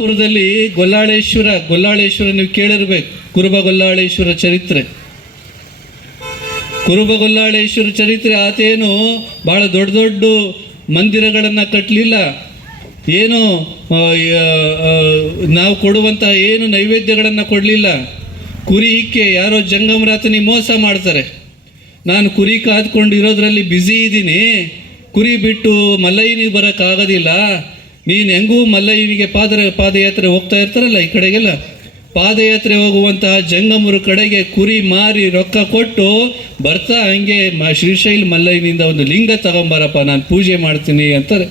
ಪುರದಲ್ಲಿ ಗೊಲ್ಲಾಳೇಶ್ವರ ನೀವು ಕೇಳಿರ್ಬೇಕು. ಕುರುಬ ಗೊಲ್ಲಾಳೇಶ್ವರ ಚರಿತ್ರೆ. ಆತೇನು ಭಾಳ ದೊಡ್ಡ ದೊಡ್ಡ ಮಂದಿರಗಳನ್ನು ಕಟ್ಟಲಿಲ್ಲ. ಏನು ನಾವು ಕೊಡುವಂಥ ಏನು ನೈವೇದ್ಯಗಳನ್ನು ಕೊಡಲಿಲ್ಲ. ಕುರಿ ಹಿಕ್ಕೆ ಯಾರೋ ಜಂಗಮರಾತನಿಗೆ ಮೋಸ ಮಾಡ್ತಾರೆ. ನಾನು ಕುರಿ ಕಾದ್ಕೊಂಡಿರೋದ್ರಲ್ಲಿ ಬ್ಯುಸಿ ಇದ್ದೀನಿ, ಕುರಿ ಬಿಟ್ಟು ಮಲ್ಲಯ್ಯನಿಗೆ ಬರೋಕ್ಕಾಗೋದಿಲ್ಲ, ನೀನು ಹೆಂಗೂ ಮಲ್ಲಯ್ಯನಿಗೆ ಪಾದಯಾತ್ರೆ ಹೋಗ್ತಾ ಇರ್ತಾರಲ್ಲ, ಈ ಕಡೆಗೆಲ್ಲ ಪಾದಯಾತ್ರೆ ಹೋಗುವಂತಹ ಜಂಗಮರ ಕಡೆಗೆ ಕುರಿ ಮಾರಿ ರೊಕ್ಕ ಕೊಟ್ಟು ಬರ್ತಾ ಹಂಗೆ ಶ್ರೀಶೈಲ ಮಲ್ಲಯ್ಯನಿಂದ ಒಂದು ಲಿಂಗ ತಗೊಂಬಾರಪ್ಪ, ನಾನು ಪೂಜೆ ಮಾಡ್ತೀನಿ ಅಂತಾರೆ.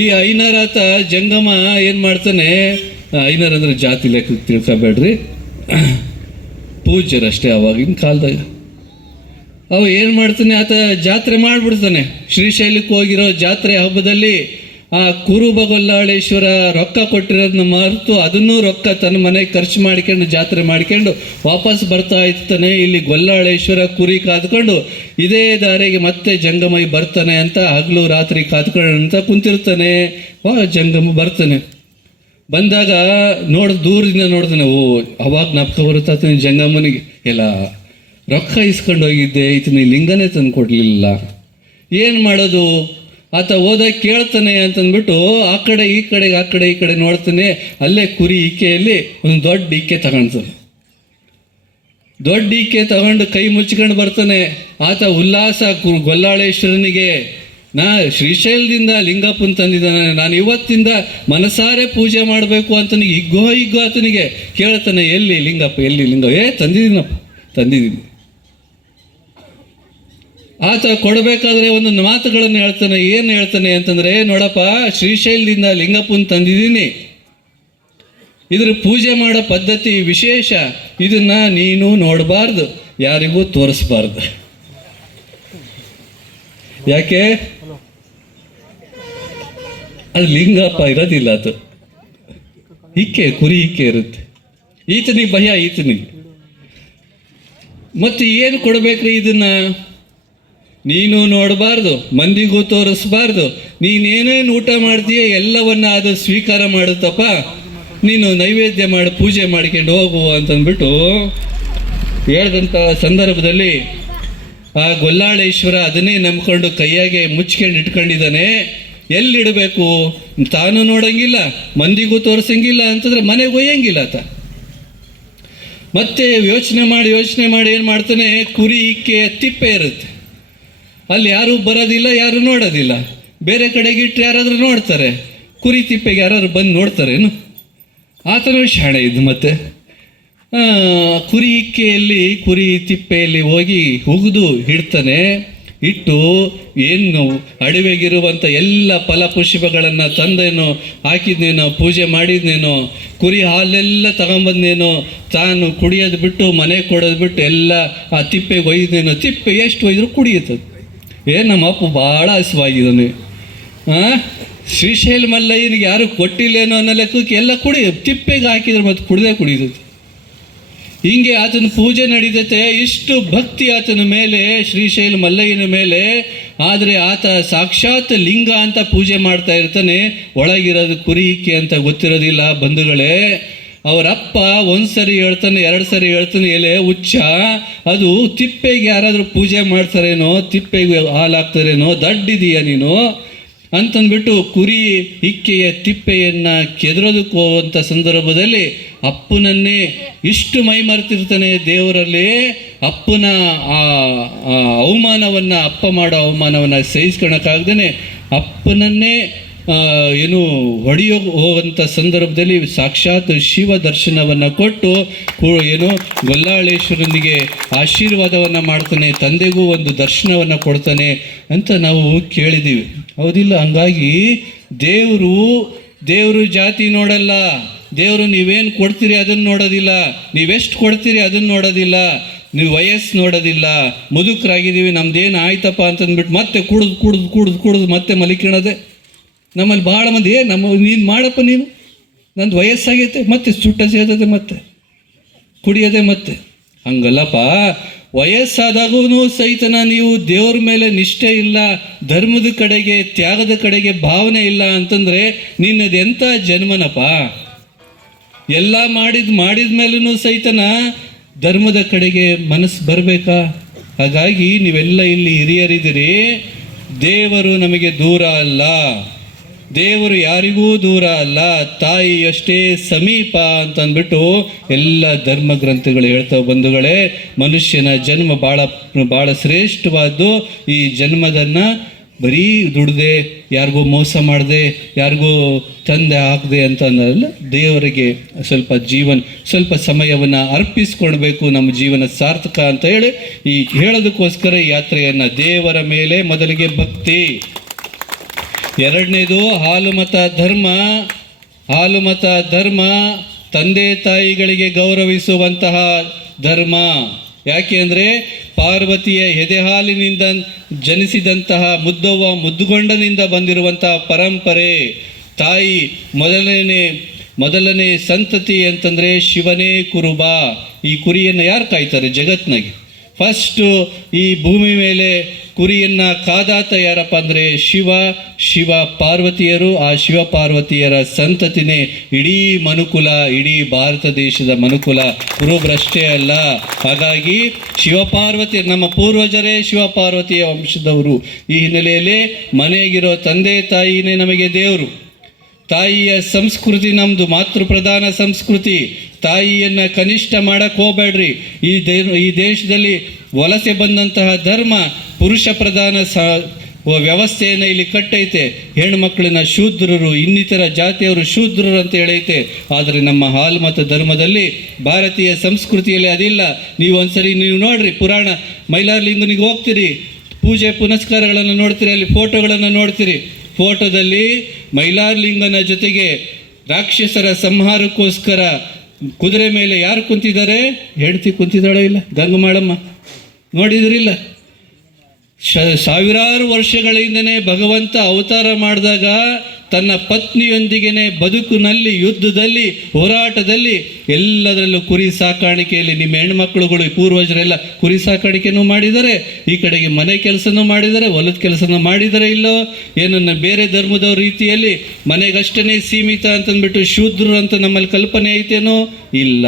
ಈ ಐನರಾತ ಜಂಗಮ ಏನು ಮಾಡ್ತಾನೆ, ಐನರ್ ಅಂದರೆ ಜಾತಿ ಲೆಕ್ಕ ತಿಳ್ಕೊಬೇಡ್ರಿ, ಪೂಜ್ಯರಷ್ಟೇ ಆವಾಗಿನ ಕಾಲದಾಗ. ಅವ ಏನು ಮಾಡ್ತಾನೆ, ಆತ ಜಾತ್ರೆ ಮಾಡಿಬಿಡ್ತಾನೆ. ಶ್ರೀಶೈಲಕ್ಕೆ ಹೋಗಿರೋ ಜಾತ್ರೆ ಹಬ್ಬದಲ್ಲಿ ಆ ಕುರುಬ ಗೊಲ್ಲಾಳೇಶ್ವರ ರೊಕ್ಕ ಕೊಟ್ಟಿರೋದನ್ನ ಮರೆತು ಅದನ್ನೂ ರೊಕ್ಕ ತನ್ನ ಮನೆಗೆ ಖರ್ಚು ಮಾಡ್ಕೊಂಡು ಜಾತ್ರೆ ಮಾಡ್ಕೊಂಡು ವಾಪಸ್ ಬರ್ತಾ ಇರ್ತಾನೆ. ಇಲ್ಲಿ ಗೊಲ್ಲಾಳೇಶ್ವರ ಕುರಿ ಕಾದ್ಕೊಂಡು ಇದೇ ದಾರಿಗೆ ಮತ್ತೆ ಜಂಗಮೈ ಬರ್ತಾನೆ ಅಂತ ಹಗಲು ರಾತ್ರಿ ಕಾದ್ಕೊಂಡಂತ ಕುಂತಿರ್ತಾನೆ. ಜಂಗಮ ಬರ್ತಾನೆ. ಬಂದಾಗ ದೂರದಿಂದ ನೋಡ್ತಾನೆ. ಅವಾಗ ಜ್ಞಾಪಕ ಬರುತ್ತಾನೆ ಜಂಗಮ್ಮನಿಗೆ, ಎಲ್ಲ ರೊಕ್ಕ ಇಸ್ಕೊಂಡು ಹೋಗಿದ್ದೆ, ಈತನ ಲಿಂಗನೇ ತಂದು ಕೊಡಲಿಲ್ಲ, ಏನು ಮಾಡೋದು? ಆತ ಹೋದಾಗ ಕೇಳ್ತಾನೆ ಅಂತಂದ್ಬಿಟ್ಟು ಆ ಕಡೆ ಈ ಕಡೆ ನೋಡ್ತಾನೆ. ಅಲ್ಲೇ ಕುರಿ ಈಕೆಯಲ್ಲಿ ಒಂದು ದೊಡ್ಡ ಈಕೆ ತಗೊಳ್ತಾನೆ. ದೊಡ್ಡ ಈಕೆ ತಗೊಂಡು ಕೈ ಮುಚ್ಕೊಂಡು ಬರ್ತಾನೆ. ಆತ ಉಲ್ಲಾಸ ಗೊಲ್ಲಾಳೇಶ್ವರನಿಗೆ, ನಾ ಶ್ರೀಶೈಲದಿಂದ ಲಿಂಗಪ್ಪನ ತಂದಿದ್ದಾನೆ, ನಾನು ಇವತ್ತಿಂದ ಮನಸಾರೆ ಪೂಜೆ ಮಾಡಬೇಕು ಅಂತ ಹಿಗ್ಗೋ ಆತನಿಗೆ ಕೇಳ್ತಾನೆ. ಎಲ್ಲಿ ಲಿಂಗಪ್ಪ, ಎಲ್ಲಿ ಲಿಂಗ? ತಂದಿದ್ದೀನಿ. ಆತ ಕೊಡಬೇಕಾದ್ರೆ ಒಂದೊಂದು ಮಾತುಗಳನ್ನು ಹೇಳ್ತಾನೆ. ಏನು ಹೇಳ್ತಾನೆ ಅಂತಂದರೆ, ನೋಡಪ್ಪ, ಶ್ರೀಶೈಲದಿಂದ ಲಿಂಗಪ್ಪನ ತಂದಿದ್ದೀನಿ, ಇದ್ರ ಪೂಜೆ ಮಾಡೋ ಪದ್ಧತಿ ವಿಶೇಷ, ಇದನ್ನ ನೀನು ನೋಡಬಾರ್ದು, ಯಾರಿಗೂ ತೋರಿಸ್ಬಾರ್ದು. ಯಾಕೆ? ಅದು ಲಿಂಗಪ್ಪ ಇರೋದಿಲ್ಲ, ಅದು ಕುರಿ ಹಿಕ್ಕೆ ಇರುತ್ತೆ. ಈತನಿಗೆ ಭಯ, ಈತನಿಗೆ. ಮತ್ತು ಏನು ಕೊಡಬೇಕ್ರಿ ಇದನ್ನ? ನೀನು ನೋಡಬಾರ್ದು, ಮಂದಿಗೂ ತೋರಿಸ್ಬಾರ್ದು, ನೀನೇನೇನು ಊಟ ಮಾಡ್ತೀಯ ಎಲ್ಲವನ್ನ ಅದು ಸ್ವೀಕಾರ ಮಾಡುತ್ತಪ್ಪ, ನೀನು ನೈವೇದ್ಯ ಮಾಡಿ ಪೂಜೆ ಮಾಡ್ಕೊಂಡು ಹೋಗು ಅಂತಂದ್ಬಿಟ್ಟು ಹೇಳಿದಂಥ ಸಂದರ್ಭದಲ್ಲಿ ಆ ಗೊಲ್ಲಾಳೇಶ್ವರ ಅದನ್ನೇ ನಂಬ್ಕೊಂಡು ಕೈಯಾಗೆ ಮುಚ್ಕೊಂಡು ಇಟ್ಕೊಂಡಿದ್ದಾನೆ. ಎಲ್ಲಿಡಬೇಕು ತಾನು ನೋಡಂಗಿಲ್ಲ, ಮಂದಿಗೂ ತೋರಿಸಂಗಿಲ್ಲ ಅಂತಂದರೆ ಮನೆಗೆ ಒಯ್ಯಂಗಿಲ್ಲ ಆತ. ಮತ್ತೆ ಯೋಚನೆ ಮಾಡಿ ಏನು ಮಾಡ್ತಾನೆ, ಕುರಿ ಇಕ್ಕೆ ತಿಪ್ಪೆ ಇರುತ್ತೆ, ಅಲ್ಲಿ ಯಾರೂ ಬರೋದಿಲ್ಲ, ಯಾರು ನೋಡೋದಿಲ್ಲ. ಬೇರೆ ಕಡೆಗೆ ಇಟ್ಟು ಯಾರಾದರೂ ನೋಡ್ತಾರೆ, ಕುರಿ ತಿಪ್ಪೆಗೆ ಯಾರಾದ್ರು ಬಂದು ನೋಡ್ತಾರೇನು? ಆತನೂ ಶಾಣೆ ಇದ್ದು. ಮತ್ತೆ ಕುರಿ ಇಕ್ಕೆಯಲ್ಲಿ ಕುರಿ ತಿಪ್ಪೆಯಲ್ಲಿ ಹೋಗಿ ಉಗಿದು ಇಡ್ತಾನೆ. ಇಟ್ಟು ಏನು ಅಡವೆಗಿರುವಂಥ ಎಲ್ಲ ಫಲಪುಷ್ಪಗಳನ್ನು ತಂದೇನೋ, ಹಾಕಿದ್ನೇನೋ, ಪೂಜೆ ಮಾಡಿದ್ನೇನೋ, ಕುರಿ ಹಾಲೆಲ್ಲ ತಗೊಂಬಂದೇನೋ, ತಾನು ಕುಡಿಯೋದು ಬಿಟ್ಟು ಮನೆಗೆ ಕೊಡೋದು ಬಿಟ್ಟು ಎಲ್ಲ ಆ ತಿಪ್ಪೆಗೆ ಒಯ್ದೇನೋ. ತಿಪ್ಪೆ ಎಷ್ಟು ಒಯ್ದರೂ ಕುಡಿಯುತ್ತದೆ. ನಮ್ಮ ಅಪ್ಪ ಭಾಳ ಹಸುವಾಗಿದ್ದಾನೆ, ಶ್ರೀಶೈಲ ಮಲ್ಲಯ್ಯನಿಗೆ ಯಾರು ಕೊಟ್ಟಿಲ್ಲೇನೋ ಅನ್ನೋ ಲೆಕ್ಕಕ್ಕೆ ಎಲ್ಲ ತಿಪ್ಪೆಗೆ ಹಾಕಿದ್ರೆ ಮತ್ತೆ ಕುಡಿತೈತೆ. ಹಿಂಗೆ ಆತನ ಪೂಜೆ ನಡೀತೈತೆ. ಇಷ್ಟು ಭಕ್ತಿ ಆತನ ಮೇಲೆ, ಶ್ರೀಶೈಲ ಮಲ್ಲಯ್ಯನ ಮೇಲೆ. ಆದರೆ ಆತ ಸಾಕ್ಷಾತ್ ಲಿಂಗ ಅಂತ ಪೂಜೆ ಮಾಡ್ತಾ ಇರ್ತಾನೆ, ಒಳಗಿರೋದು ಕುರಿ ಹಿಕ್ಕೆ ಅಂತ ಗೊತ್ತಿರೋದಿಲ್ಲ ಬಂಧುಗಳೇ. ಅವರಪ್ಪ ಒಂದು ಸರಿ ಹೇಳ್ತಾನೆ, 2 ಸರಿ ಹೇಳ್ತಾನೆ, ಎಲೆ ಹುಚ್ಚ, ಅದು ತಿಪ್ಪೆಗೆ ಯಾರಾದರೂ ಪೂಜೆ ಮಾಡ್ತಾರೇನೋ, ತಿಪ್ಪೆಗೆ ಹಾಲು ಹಾಕ್ತಾರೇನೋ, ದಡ್ಡಿದೀಯ ನೀನು ಅಂತಂದ್ಬಿಟ್ಟು ಕುರಿ ಹಿಕ್ಕೆಯ ತಿಪ್ಪೆಯನ್ನು ಕೆದರೋದಕ್ಕೆ ಹೋಗುವಂಥ ಸಂದರ್ಭದಲ್ಲಿ ಅಪ್ಪನನ್ನೇ ಇಷ್ಟು ಮೈ ಮರೆತಿರ್ತಾನೆ ದೇವರಲ್ಲಿ. ಅಪ್ಪನ ಅವಮಾನವನ್ನು, ಅಪ್ಪ ಮಾಡೋ ಅವಮಾನವನ್ನು ಸಹಿಸ್ಕೊಳಕ್ಕಾಗ್ದೇ ಅಪ್ಪನನ್ನೇ ಹೊಡೆಯೋ ಹೋಗುವಂಥ ಸಂದರ್ಭದಲ್ಲಿ ಸಾಕ್ಷಾತ್ ಶಿವ ದರ್ಶನವನ್ನು ಕೊಟ್ಟು ಗೊಲ್ಲಾಳೇಶ್ವರನಿಗೆ ಆಶೀರ್ವಾದವನ್ನು ಮಾಡ್ತಾನೆ, ತಂದೆಗೂ ಒಂದು ದರ್ಶನವನ್ನು ಕೊಡ್ತಾನೆ ಅಂತ ನಾವು ಕೇಳಿದ್ದೀವಿ, ಹೌದಿಲ್ಲ? ಹಂಗಾಗಿ ದೇವರು ಜಾತಿ ನೋಡಲ್ಲ. ದೇವರು ನೀವೇನು ಕೊಡ್ತೀರಿ ಅದನ್ನು ನೋಡೋದಿಲ್ಲ, ನೀವೆಷ್ಟು ಕೊಡ್ತೀರಿ ಅದನ್ನು ನೋಡೋದಿಲ್ಲ, ನೀವು ವಯಸ್ಸು ನೋಡೋದಿಲ್ಲ. ಮುದುಕರಾಗಿದ್ದೀವಿ, ನಮ್ದೇನು ಆಯ್ತಪ್ಪ ಅಂತಂದ್ಬಿಟ್ಟು ಮತ್ತೆ ಕುಡಿದು ಮತ್ತೆ ಮಲಿಕೊಳ್ಳೋದೆ ನಮ್ಮಲ್ಲಿ ಭಾಳ ಮಂದಿ. ನೀನು ಮಾಡಪ್ಪ, ನೀನು ನಂದು ವಯಸ್ಸಾಗೈತೆ, ಮತ್ತೆ ಸುಟ್ಟ ಸೇದದೆ, ಮತ್ತೆ ಕುಡಿಯೋದೆ. ಮತ್ತೆ ಹಂಗಲ್ಲಪ್ಪ, ವಯಸ್ಸಾದಾಗೂ ಸಹಿತನ ನೀವು ದೇವ್ರ ಮೇಲೆ ನಿಷ್ಠೆ ಇಲ್ಲ, ಧರ್ಮದ ಕಡೆಗೆ ತ್ಯಾಗದ ಕಡೆಗೆ ಭಾವನೆ ಇಲ್ಲ ಅಂತಂದರೆ ನಿನ್ನದೆಂಥ ಜನ್ಮನಪ್ಪ. ಎಲ್ಲ ಮಾಡಿದ ಮೇಲೂ ಸಹಿತನ ಧರ್ಮದ ಕಡೆಗೆ ಮನಸ್ಸು ಬರಬೇಕಾ? ಹಾಗಾಗಿ ನೀವೆಲ್ಲ ಇಲ್ಲಿ ಹಿರಿಯರಿದ್ದೀರಿ. ದೇವರು ನಮಗೆ ದೂರ ಅಲ್ಲ, ದೇವರು ಯಾರಿಗೂ ದೂರ ಅಲ್ಲ, ತಾಯಿ ಅಷ್ಟೇ ಸಮೀಪ ಅಂತಂದ್ಬಿಟ್ಟು ಎಲ್ಲ ಧರ್ಮ ಗ್ರಂಥಗಳು ಹೇಳ್ತಾವೆ. ಬಂಧುಗಳೇ, ಮನುಷ್ಯನ ಜನ್ಮ ಭಾಳ ಶ್ರೇಷ್ಠವಾದ್ದು. ಈ ಜನ್ಮದನ್ನು ಬರೀ ದುಡ್ದೆ, ಯಾರಿಗೂ ಮೋಸ ಮಾಡದೆ, ಯಾರಿಗೂ ತಂದೆ ಹಾಕದೆ ಅಂತ ಅನ್ನೋಲ್ಲ, ದೇವರಿಗೆ ಸ್ವಲ್ಪ ಸಮಯವನ್ನು ಅರ್ಪಿಸ್ಕೊಳ್ಬೇಕು, ನಮ್ಮ ಜೀವನ ಸಾರ್ಥಕ ಅಂತ ಹೇಳಿ ಈ ಹೇಳೋದಕ್ಕೋಸ್ಕರ ಈ ಯಾತ್ರೆಯನ್ನು. ದೇವರ ಮೇಲೆ ಮೊದಲಿಗೆ ಭಕ್ತಿ, ಎರಡನೇದು ಹಾಲು ಮತ ಧರ್ಮ, ತಂದೆ ತಾಯಿಗಳಿಗೆ ಗೌರವಿಸುವಂತಹ ಧರ್ಮ. ಯಾಕೆ ಅಂದರೆ ಪಾರ್ವತಿಯ ಎದೆಹಾಲಿನಿಂದ ಜನಿಸಿದಂತಹ ಮುದ್ದುಗೊಂಡನಿಂದ ಬಂದಿರುವಂತಹ ಪರಂಪರೆ. ತಾಯಿ ಮೊದಲನೇ ಸಂತತಿ ಅಂತಂದರೆ ಶಿವನೇ ಕುರುಬ. ಈ ಕುರಿಯನ್ನು ಯಾರು ಕಾಯ್ತಾರೆ ಜಗತ್ನಾಗೆ? ಫಸ್ಟು ಈ ಭೂಮಿ ಮೇಲೆ ಕುರಿಯನ್ನು ಕಾದಾತ ಯಾರಪ್ಪ ಅಂದರೆ ಶಿವ ಪಾರ್ವತಿಯರು. ಆ ಶಿವ ಪಾರ್ವತಿಯರ ಸಂತತಿನೇ ಇಡೀ ಮನುಕುಲ, ಇಡೀ ಭಾರತ ದೇಶದ ಮನುಕುಲ, ಕುರುಬರಷ್ಟೇ ಅಲ್ಲ. ಹಾಗಾಗಿ ಶಿವಪಾರ್ವತಿ, ನಮ್ಮ ಪೂರ್ವಜರೇ ಶಿವಪಾರ್ವತಿಯ ವಂಶದವರು. ಈ ಹಿನ್ನೆಲೆಯಲ್ಲಿ ಮನೆಗಿರೋ ತಂದೆ ತಾಯಿನೇ ನಮಗೆ ದೇವರು. ತಾಯಿಯ ಸಂಸ್ಕೃತಿ ನಮ್ಮದು ಮಾತೃಪ್ರಧಾನ ಸಂಸ್ಕೃತಿ. ತಾಯಿಯನ್ನು ಕನಿಷ್ಠ ಮಾಡಕ್ಕೆ ಹೋಗಬೇಡ್ರಿ. ಈ ದೇಶದಲ್ಲಿ ವಲಸೆ ಬಂದಂತಹ ಧರ್ಮ ಪುರುಷ ಪ್ರಧಾನ ವ್ಯವಸ್ಥೆಯನ್ನು ಇಲ್ಲಿ ಕಟ್ಟೈತೆ. ಹೆಣ್ಮಕ್ಳನ್ನ ಶೂದ್ರರು, ಇನ್ನಿತರ ಜಾತಿಯವರು ಶೂದ್ರರು ಅಂತ ಹೇಳೈತೆ. ಆದರೆ ನಮ್ಮ ಹಾಲು ಮತ ಧರ್ಮದಲ್ಲಿ, ಭಾರತೀಯ ಸಂಸ್ಕೃತಿಯಲ್ಲಿ ಅದಿಲ್ಲ. ನೀವು ಒಂದ್ಸರಿ ನೋಡ್ರಿ, ಪುರಾಣ ಮೈಲಾರಲಿಂಗನಿಗೆ ಹೋಗ್ತೀರಿ, ಪೂಜೆ ಪುನಸ್ಕಾರಗಳನ್ನು ನೋಡ್ತೀರಿ, ಅಲ್ಲಿ ಫೋಟೋಗಳನ್ನು ನೋಡ್ತೀರಿ. ಫೋಟೋದಲ್ಲಿ ಮೈಲಾರಲಿಂಗನ ಜೊತೆಗೆ ರಾಕ್ಷಸರ ಸಂಹಾರಕ್ಕೋಸ್ಕರ ಕುದುರೆ ಮೇಲೆ ಯಾರು ಕುಂತಿದ್ದಾರೆ? ಹೆಂಡತಿ ಕುಂತಿದ್ದಾಳೋ ಇಲ್ಲ? ಗಂಗಮಾಳಮ್ಮ ನೋಡಿದ್ರಿಲ್ಲ? ಸಾವಿರಾರು ವರ್ಷಗಳಿಂದನೇ ಭಗವಂತ ಅವತಾರ ಮಾಡಿದಾಗ ತನ್ನ ಪತ್ನಿಯೊಂದಿಗೆ ಬದುಕಿನಲ್ಲಿ, ಯುದ್ಧದಲ್ಲಿ, ಹೋರಾಟದಲ್ಲಿ, ಎಲ್ಲದರಲ್ಲೂ ಕುರಿ ಸಾಕಾಣಿಕೆಯಲ್ಲಿ ನಿಮ್ಮ ಹೆಣ್ಮಕ್ಳುಗಳು ಪೂರ್ವಜರೆಲ್ಲ ಕುರಿ ಸಾಕಾಣಿಕೆನೂ ಮಾಡಿದ್ದಾರೆ, ಈ ಕಡೆಗೆ ಮನೆ ಕೆಲಸನೂ ಮಾಡಿದ್ದಾರೆ, ಹೊಲದ ಕೆಲಸನೂ ಮಾಡಿದರೆ ಇಲ್ಲೋ? ಏನನ್ನ ಬೇರೆ ಧರ್ಮದ ರೀತಿಯಲ್ಲಿ ಮನೆಗಷ್ಟೇ ಸೀಮಿತ ಅಂತಂದ್ಬಿಟ್ಟು ಶೂದ್ರರು ಅಂತ ನಮ್ಮಲ್ಲಿ ಕಲ್ಪನೆ ಐತೇನೋ? ಇಲ್ಲ.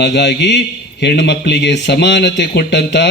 ಹಾಗಾಗಿ ಹೆಣ್ಣುಮಕ್ಕಳಿಗೆ ಸಮಾನತೆ ಕೊಟ್ಟಂತಹ,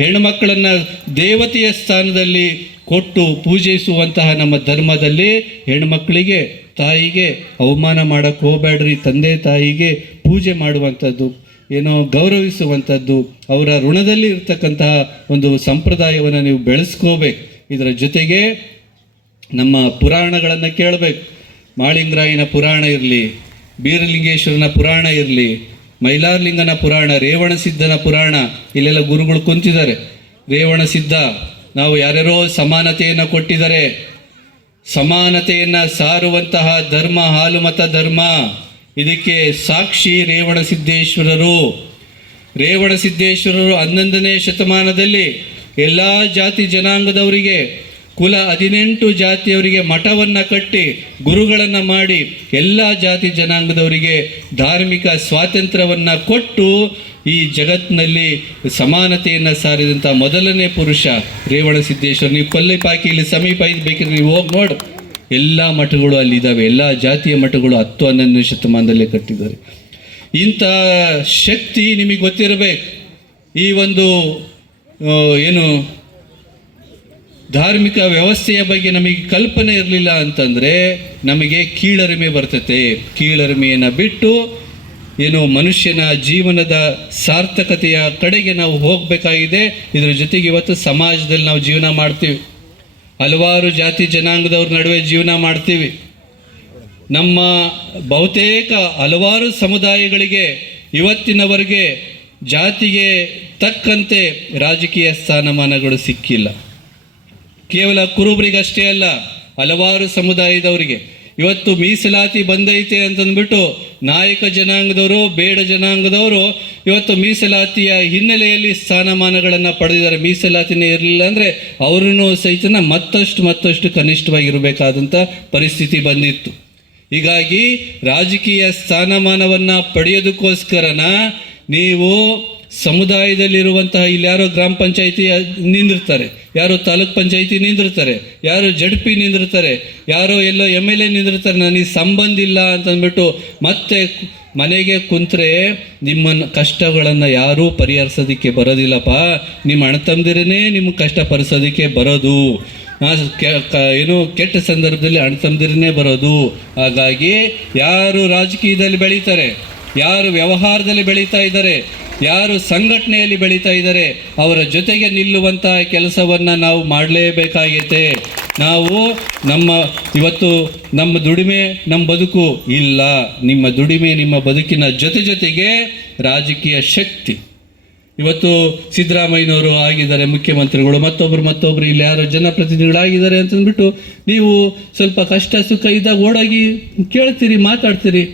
ಹೆಣ್ಣುಮಕ್ಕಳನ್ನು ದೇವತೆಯ ಸ್ಥಾನದಲ್ಲಿ ಕೊಟ್ಟು ಪೂಜಿಸುವಂತಹ ನಮ್ಮ ಧರ್ಮದಲ್ಲಿ ಹೆಣ್ಮಕ್ಕಳಿಗೆ, ತಾಯಿಗೆ ಅವಮಾನ ಮಾಡೋಕ್ಕೆ ಹೋಗಬೇಡ್ರಿ. ತಂದೆ ತಾಯಿಗೆ ಪೂಜೆ ಮಾಡುವಂಥದ್ದು, ಏನೋ ಗೌರವಿಸುವಂಥದ್ದು, ಅವರ ಋಣದಲ್ಲಿ ಇರ್ತಕ್ಕಂತಹ ಒಂದು ಸಂಪ್ರದಾಯವನ್ನು ನೀವು ಬೆಳೆಸ್ಕೋಬೇಕು. ಇದರ ಜೊತೆಗೆ ನಮ್ಮ ಪುರಾಣಗಳನ್ನು ಕೇಳಬೇಕು. ಮಾಳಿಂಗರಾಯನ ಪುರಾಣ ಇರಲಿ, ಬೀರಲಿಂಗೇಶ್ವರನ ಪುರಾಣ ಇರಲಿ, ಮೈಲಾರಲಿಂಗನ ಪುರಾಣ, ರೇವಣಸಿದ್ಧನ ಪುರಾಣ. ಇಲ್ಲೆಲ್ಲ ಗುರುಗಳು ಕುಂತಿದ್ದಾರೆ. ರೇವಣಸಿದ್ಧ ನಾವು ಯಾರ್ಯಾರೋ ಸಮಾನತೆಯನ್ನು ಕೊಟ್ಟಿದ್ದಾರೆ. ಸಮಾನತೆಯನ್ನು ಸಾರುವಂತಹ ಧರ್ಮ ಹಾಲು ಮತ ಧರ್ಮ. ಇದಕ್ಕೆ ಸಾಕ್ಷಿ ರೇವಣಸಿದ್ದೇಶ್ವರರು. 11ನೇ ಶತಮಾನದಲ್ಲಿ ಎಲ್ಲ ಜಾತಿ ಜನಾಂಗದವರಿಗೆ, ಕುಲ 18 ಜಾತಿಯವರಿಗೆ ಮಠವನ್ನು ಕಟ್ಟಿ ಗುರುಗಳನ್ನು ಮಾಡಿ ಎಲ್ಲ ಜಾತಿ ಜನಾಂಗದವರಿಗೆ ಧಾರ್ಮಿಕ ಸ್ವಾತಂತ್ರ್ಯವನ್ನು ಕೊಟ್ಟು ಈ ಜಗತ್ತಿನಲ್ಲಿ ಸಮಾನತೆಯನ್ನು ಸಾರಿದಂಥ ಮೊದಲನೇ ಪುರುಷ ರೇವಣಸಿದ್ದೇಶ್ವರ. ನೀವು ಕೊಲ್ಲಿಪಾಕಿಯಲ್ಲಿ ಸಮೀಪ ಇದು ಬೇಕಿದ್ರೆ ನೀವು ಹೋಗಿ ನೋಡಿ, ಎಲ್ಲ ಮಠಗಳು ಅಲ್ಲಿದ್ದಾವೆ. ಎಲ್ಲ ಜಾತಿಯ ಮಠಗಳು 10-11ನೇ ಶತಮಾನದಲ್ಲೇ ಕಟ್ಟಿದ್ದಾರೆ. ಇಂಥ ಶಕ್ತಿ ನಿಮಗೆ ಗೊತ್ತಿರಬೇಕು. ಈ ಒಂದು ಏನು ಧಾರ್ಮಿಕ ವ್ಯವಸ್ಥೆಯ ಬಗ್ಗೆ ನಮಗೆ ಕಲ್ಪನೆ ಇರಲಿಲ್ಲ ಅಂತಂದರೆ ನಮಗೆ ಕೀಳರಿಮೆ ಬರ್ತತೆ. ಕೀಳರಿಮೆಯನ್ನು ಬಿಟ್ಟು ಏನು ಮನುಷ್ಯನ ಜೀವನದ ಸಾರ್ಥಕತೆಯ ಕಡೆಗೆ ನಾವು ಹೋಗಬೇಕಾಗಿದೆ. ಇದರ ಜೊತೆಗೆ ಇವತ್ತು ಸಮಾಜದಲ್ಲಿ ನಾವು ಜೀವನ ಮಾಡ್ತೀವಿ, ಹಲವಾರು ಜಾತಿ ಜನಾಂಗದವ್ರ ನಡುವೆ ಜೀವನ ಮಾಡ್ತೀವಿ. ನಮ್ಮ ಬಹುತೇಕ ಹಲವಾರು ಸಮುದಾಯಗಳಿಗೆ ಇವತ್ತಿನವರೆಗೆ ಜಾತಿಗೆ ತಕ್ಕಂತೆ ರಾಜಕೀಯ ಸ್ಥಾನಮಾನಗಳು ಸಿಕ್ಕಿಲ್ಲ. ಕೇವಲ ಕುರುಬರಿಗಷ್ಟೇ ಅಲ್ಲ, ಹಲವಾರು ಸಮುದಾಯದವರಿಗೆ ಇವತ್ತು ಮೀಸಲಾತಿ ಬಂದೈತೆ ಅಂತಂದ್ಬಿಟ್ಟು ನಾಯಕ ಜನಾಂಗದವರು, ಬೇಡ ಜನಾಂಗದವರು ಇವತ್ತು ಮೀಸಲಾತಿಯ ಹಿನ್ನೆಲೆಯಲ್ಲಿ ಸ್ಥಾನಮಾನಗಳನ್ನು ಪಡೆದಿದ್ದಾರೆ. ಮೀಸಲಾತಿನೇ ಇರಲಿಲ್ಲ ಅಂದರೆ ಅವರೂ ಸಹಿತ ಮತ್ತಷ್ಟು ಕನಿಷ್ಠವಾಗಿರಬೇಕಾದಂಥ ಪರಿಸ್ಥಿತಿ ಬಂದಿತ್ತು. ಹೀಗಾಗಿ ರಾಜಕೀಯ ಸ್ಥಾನಮಾನವನ್ನು ಪಡೆಯೋದಕ್ಕೋಸ್ಕರನ ನೀವು ಸಮುದಾಯದಲ್ಲಿರುವಂತಹ ಇಲ್ಲಿ ಯಾರೋ ಗ್ರಾಮ ಪಂಚಾಯಿತಿ ನಿಂದಿರ್ತಾರೆ, ಯಾರೋ ತಾಲೂಕ್ ಪಂಚಾಯಿತಿ ನಿಂದಿರ್ತಾರೆ, ಯಾರೋ ಜಡ್ ಪಿ ನಿಂದಿರ್ತಾರೆ, ಯಾರೋ ಎಲ್ಲೋ MLA ನಿಂದಿರ್ತಾರೆ. ನನಗೆ ಸಂಬಂಧ ಇಲ್ಲ ಅಂತಂದ್ಬಿಟ್ಟು ಮತ್ತೆ ಮನೆಗೆ ಕುಂತ್ರೆ ನಿಮ್ಮ ಕಷ್ಟಗಳನ್ನು ಯಾರೂ ಪರಿಹರಿಸೋದಕ್ಕೆ ಬರೋದಿಲ್ಲಪ್ಪ. ನಿಮ್ಮ ಅಣ್ಣತಮ್ಮದಿರೇ ನಿಮ್ಮ ಕಷ್ಟ ಪರಿಸೋದಕ್ಕೆ ಬರೋದು. ಏನು ಕೆಟ್ಟ ಸಂದರ್ಭದಲ್ಲಿ ಅಣ್ಣತಮ್ಮದಿರೇ ಬರೋದು. ಹಾಗಾಗಿ ಯಾರು ರಾಜಕೀಯದಲ್ಲಿ ಬೆಳೀತಾರೆ, ಯಾರು ವ್ಯವಹಾರದಲ್ಲಿ ಬೆಳೀತಾ ಇದ್ದಾರೆ, ಯಾರು ಸಂಘಟನೆಯಲ್ಲಿ ಬೆಳೀತಾ ಇದ್ದಾರೆ, ಅವರ ಜೊತೆಗೆ ನಿಲ್ಲುವಂಥ ಕೆಲಸವನ್ನು ನಾವು ಮಾಡಲೇಬೇಕಾಗೈತೆ. ನಾವು ಇವತ್ತು ನಮ್ಮ ದುಡಿಮೆ ನಮ್ಮ ಬದುಕು ಇಲ್ಲ. ನಿಮ್ಮ ದುಡಿಮೆ ನಿಮ್ಮ ಬದುಕಿನ ಜೊತೆಗೆ ರಾಜಕೀಯ ಶಕ್ತಿ. ಇವತ್ತು ಸಿದ್ದರಾಮಯ್ಯನವರು ಆಗಿದ್ದಾರೆ ಮುಖ್ಯಮಂತ್ರಿಗಳು, ಮತ್ತೊಬ್ಬರು ಇಲ್ಲಿ ಯಾರೋ ಜನಪ್ರತಿನಿಧಿಗಳಾಗಿದ್ದಾರೆ ಅಂತಂದ್ಬಿಟ್ಟು ನೀವು ಸ್ವಲ್ಪ ಕಷ್ಟ ಸುಖ ಇದ್ದಾಗ ಓಡಾಗಿ ಕೇಳ್ತೀರಿ, ಮಾತಾಡ್ತೀರಿ.